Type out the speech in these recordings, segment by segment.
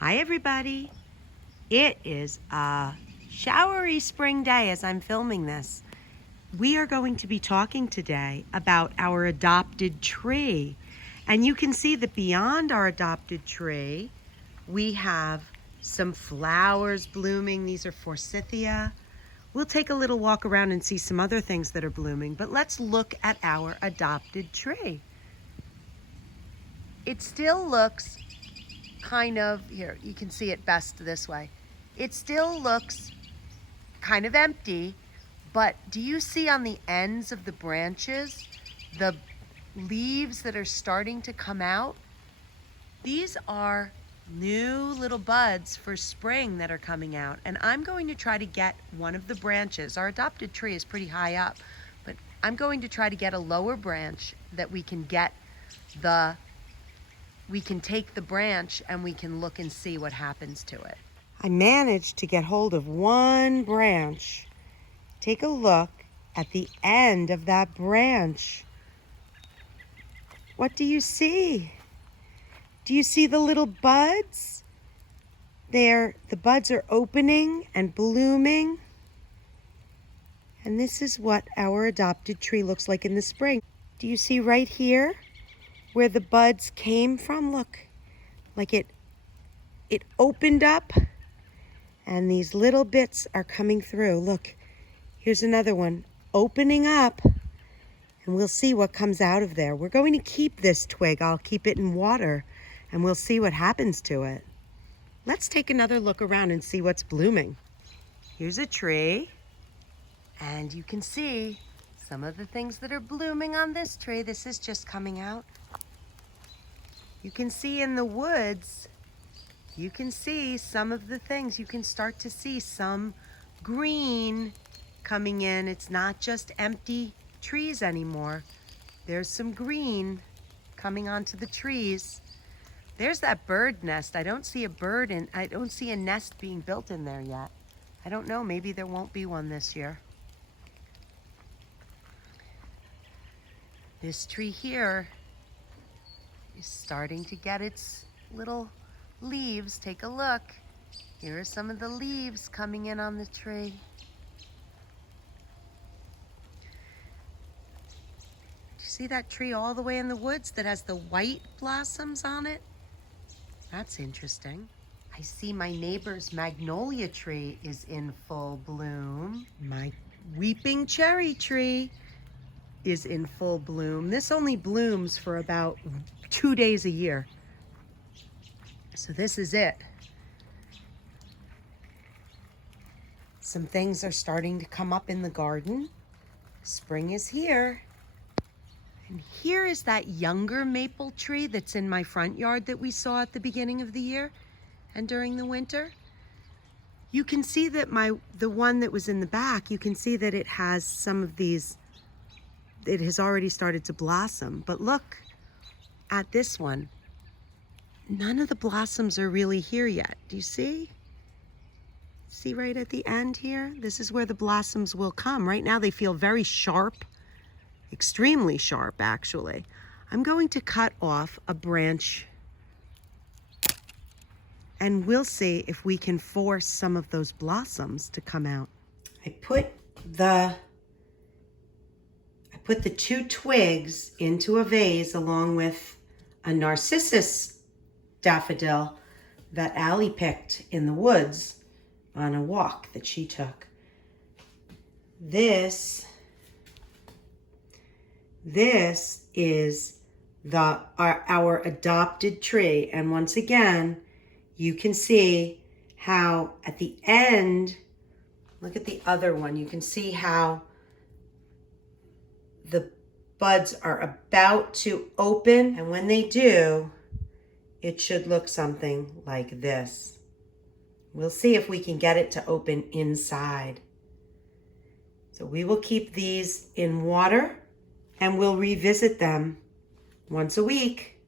Hi everybody. It is a showery spring day as I'm filming this. We are going to be talking today about our adopted tree. And you can see that beyond our adopted tree, we have some flowers blooming. These are forsythia. We'll take a little walk around and see some other things that are blooming, but let's look at our adopted tree. It still looks kind of, here, you can see it best this way. It still looks kind of empty, but do you see on the ends of the branches, the leaves that are starting to come out? These are new little buds for spring that are coming out, and I'm going to try to get one of the branches. Our adopted tree is pretty high up, but I'm going to try to get a lower branch that we can take the branch and we can look and see what happens to it. I managed to get hold of one branch. Take a look at the end of that branch. What do you see? Do you see the little buds? The buds are opening and blooming. And this is what our adopted tree looks like in the spring. Do you see right here where the buds came from? Look, like it opened up and these little bits are coming through. Look, here's another one opening up, and we'll see what comes out of there. We're going to keep this twig. I'll keep it in water and we'll see what happens to it. Let's take another look around and see what's blooming. Here's a tree, and you can see some of the things that are blooming on this tree. This is just coming out. You can see in the woods, you can see some of the things. You can start to see some green coming in. It's not just empty trees anymore. There's some green coming onto the trees. There's that bird nest. I don't see a nest being built in there yet. I don't know, maybe there won't be one this year. This tree here is starting to get its little leaves. Take a look. Here are some of the leaves coming in on the tree. Do you see that tree all the way in the woods that has the white blossoms on it? That's interesting. I see my neighbor's magnolia tree is in full bloom. My weeping cherry tree is in full bloom. This only blooms for about 2 days a year. So this is it. Some things are starting to come up in the garden. Spring is here. And here is that younger maple tree that's in my front yard that we saw at the beginning of the year and during the winter. You can see that the one that was in the back, you can see that it has some of these, it has already started to blossom. But look at this one. None of the blossoms are really here yet. Do you see? See right at the end here? This is where the blossoms will come. Right now they feel very sharp, extremely sharp actually. I'm going to cut off a branch and we'll see if we can force some of those blossoms to come out. I put the 2 twigs into a vase along with a narcissus daffodil that Allie picked in the woods on a walk that she took. This is our adopted tree, and once again you can see how at the end, look at the other one, you can see how the buds are about to open, and when they do, it should look something like this. We'll see if we can get it to open inside. So we will keep these in water and we'll revisit them once a week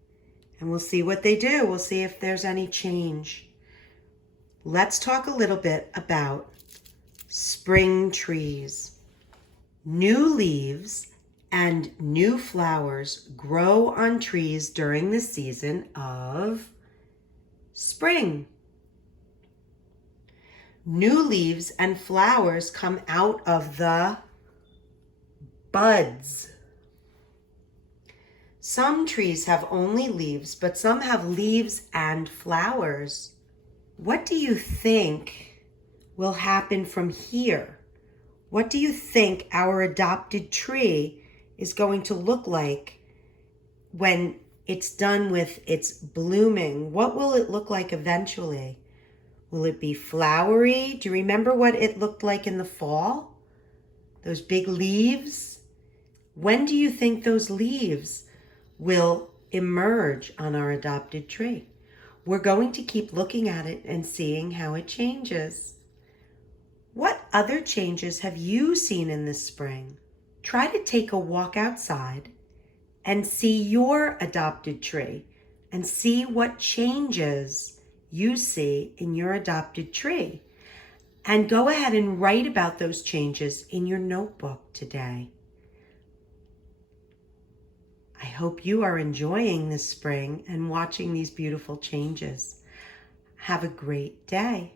and we'll see what they do. We'll see if there's any change. Let's talk a little bit about spring trees. New leaves and new flowers grow on trees during the season of spring. New leaves and flowers come out of the buds. Some trees have only leaves, but some have leaves and flowers. What do you think will happen from here? What do you think our adopted tree is going to look like when it's done with its blooming? What will it look like eventually? Will it be flowery? Do you remember what it looked like in the fall? Those big leaves? When do you think those leaves will emerge on our adopted tree? We're going to keep looking at it and seeing how it changes. What other changes have you seen in this spring? Try to take a walk outside and see your adopted tree and see what changes you see in your adopted tree. And go ahead and write about those changes in your notebook today. I hope you are enjoying this spring and watching these beautiful changes. Have a great day.